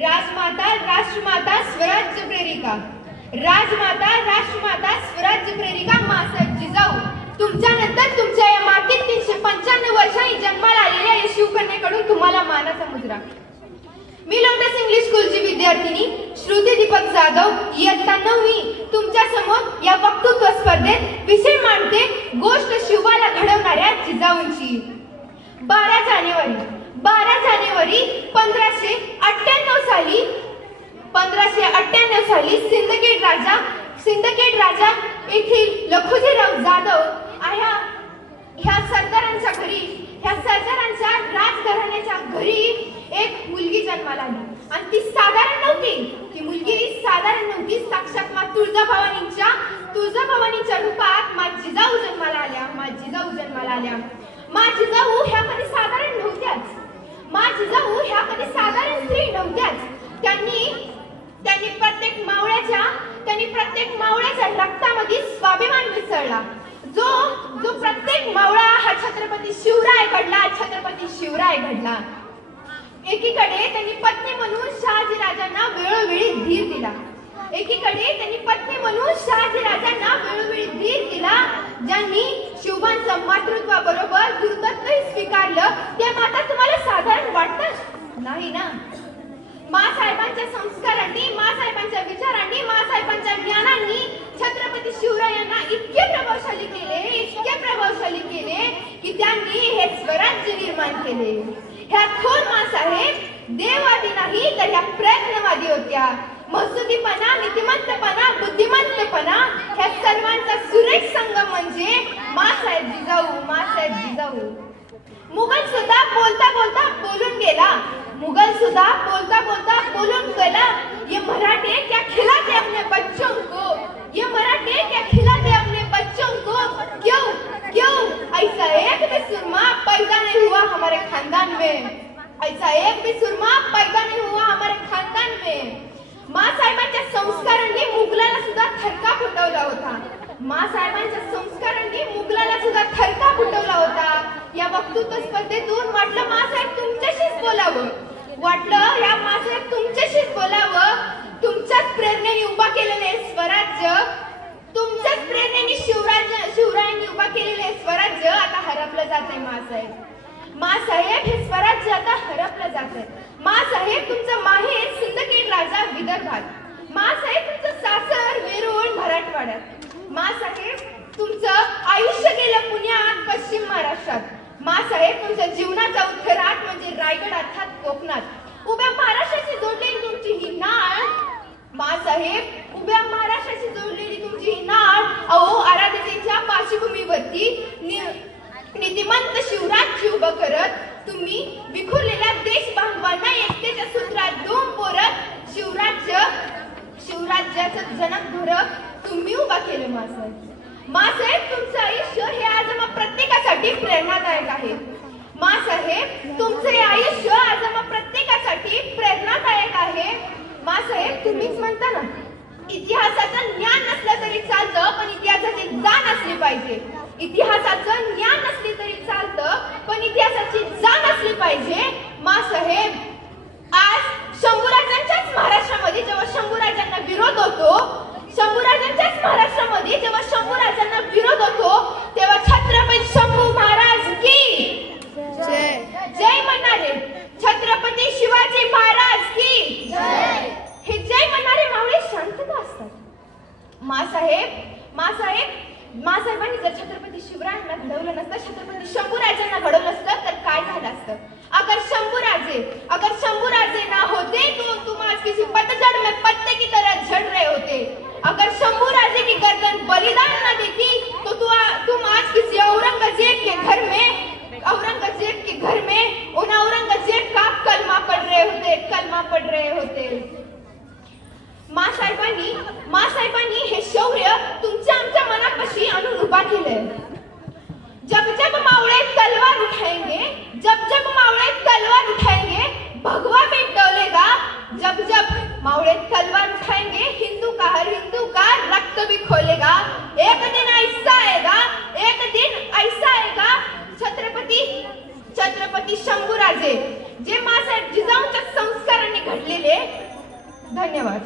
राजमाता राष्ट्रमाता स्वराज्य प्रेरिका, राजमाता राष्ट्रमाता स्वराज्य प्रेरिका माँसाहेब जिजाऊ, तुमच्यानंतर तुमच्या या मातीत 395 वर्षांनी जन्माला आलेल्या या शिवकन्याकडून तुम्हाला मानाचा मुजरा. मी लोटस इंग्लिश स्कूलची विद्यार्थिनी श्रुती दीपक जाधव, इयत्ता 9वी, तुमच्या समोर या वक्तृत्व स्पर्धेत विषय मांडते गोष्ट शिवाला घडवणाऱ्या जिजाऊंची. 12 जानेवारी 1598 साली सिंदखेड राजा येथील लखुजीराव जाधव ह्या सरदारांच्या राजघराण्याच्या घरी एक मुलगी जन्माला आली. आणि ती साधारण नव्हती, ती मुलगी साधारण नव्हती. साक्षात माँ तुळजाभवानीच्या रूपात माँ जिजाऊ जन्माला आल्या. माँ जिजाऊ ह्या कधी साधारण नव्हत्याच. माँ जिजाऊ ह्या कधी साधारण स्त्री नव्हत्याच. त्यांनी प्रत्येक मावळ्याच्या रक्तामध्ये स्वाभिमान मिसळला. जो प्रत्येक मावळा हा छत्रपती शिवराय घडला. एकीकडे त्यांनी पत्नी म्हणून शहाजीराजांना वेळोवेळी धीर दिला. ज्यांनी शिवबांच्या मातृत्वाबरोबर गुरुतत्वही स्वीकारलं, त्या माता तुम्हाला साधारण वाटतं नाही ना. माँसाहेबांच्या संस्कारांनी, माँसाहेबांच्या विचारांनी, माँसाहेबांच्या ज्ञानांनी छत्रपती शिवरायांना इतके प्रभावशाली केले की त्यांनी हे स्वराज्य निर्माण केले. ह्या थोर माँसाहेब देववादी नाही तर ह्या प्रयत्नवादी होत्या. महसुदीपणा, नीतिमंतपणा, बुद्धिमंतपणा ह्या सर्वांचा सुरेख संगम म्हणजे माँसाहेब जिजाऊ. मुघल सुद्धा बोलता बोलता बोलून गेला. ये मराठे क्या खिलाते अपने बच्चों को, क्यों ऐसा एक भी सुरमा पैदा नहीं हुआ हमारे खानदान में. माँसाहेबांच्या संस्कारांनी मुघलाला सुद्धा थरका फुटवला होता. या वक्तृत्व स्पर्धेतून वाटलं माँसाहेब तुमच्याशीच बोलावं. तुमच्याच प्रेरणेने उभा केलेले स्वराज्य, शिवरायांनी उभा केलेले स्वराज्य आता हरपलं जातंय. माँसाहेब हे स्वराज्य आता हरपलं जातंय. माँसाहेब तुमचं माहेर सिंदखेड राजा विदर्भात, माँसाहेब तुमचं सासर वेरूळ मराठवाड्यात, माँसाहेब तुमचं आयुष्य गेलं पुण्यात पश्चिम महाराष्ट्रात, माँसाहेब तुमच्या जीवनाचा उत्तरात म्हणजे रायगड अर्थात कोकणात. उभ्या महाराष्ट्राची जोडलेली तुमची ही नाळ, माँसाहेब उभ्या महाराष्ट्राची जोडलेली तुमची ही नाळ, अहो आराधनेच्या पार्श्वभूमीवरती नीतिमंत शिवराज्य उभं करत तुम्ही विखुरलेल्या देश बांधवांना एकतेच्या सूत्रात दोन पोरत शिवराज्याचं जनक घोरत तुम्ही उभा केलं. माँसाहेब तुमचं आयुष्य हे आज आम्हा प्रत्येकासाठी प्रेरणादायक आहे. माँसाहेब तुमचं हे आयुष्य आज आम्हा प्रत्येकासाठी प्रेरणादायक आहे. माँसाहेब तुम्हीच म्हणता ना, इतिहासाचं ज्ञान नसलं तरी चालतं पण इतिहासाची जाण असली पाहिजे. इतिहासाचं ज्ञान नसली तरी चालतं पण इतिहासाची जाण असली पाहिजे. माँसाहेब आज शंभूराजांच्याच महाराष्ट्रामध्ये जेव्हा शंभूराजांना विरोध होतो, तेव्हा छत्रपती शंभू महाराज की जय म्हणणारे, छत्रपती शिवाजी महाराज की जय हे जय म्हणणारे मावळे शांतता असतात. माँसाहेबांनी जर छत्रपती शिवरायांना घडवलं नसतं, छत्रपती शंभूराजांना घडवलं असतं तर काय झालं असतं. अगर शंभूराजे ना होते तो तुम आज किसी पतझड़ में पत्ते की तरह झड़ रहे होते. अगर शंभूराजे की गर्दन बलिदान न देती तो तुम आज किसी औरंगजेब के घर में उन औरंगजेब का कलमा पढ़ रहे होते. माँसाहेबांनी हे शौर्य तुमच्या आमच्या मनापाशी आणून उभा केलंय. जब जब मावळे तलवार उठाएंगे भगवा पेट डोलेगा. जब मावळे तलवार उठाएंगे हिंदू का रक्त भी खोलेगा. एक दिन ऐसा आएगा छत्रपती शंभूराजे जे माँसाहेब जिजाऊंच्या संस्कारांनी घडलेले धन्यवाद.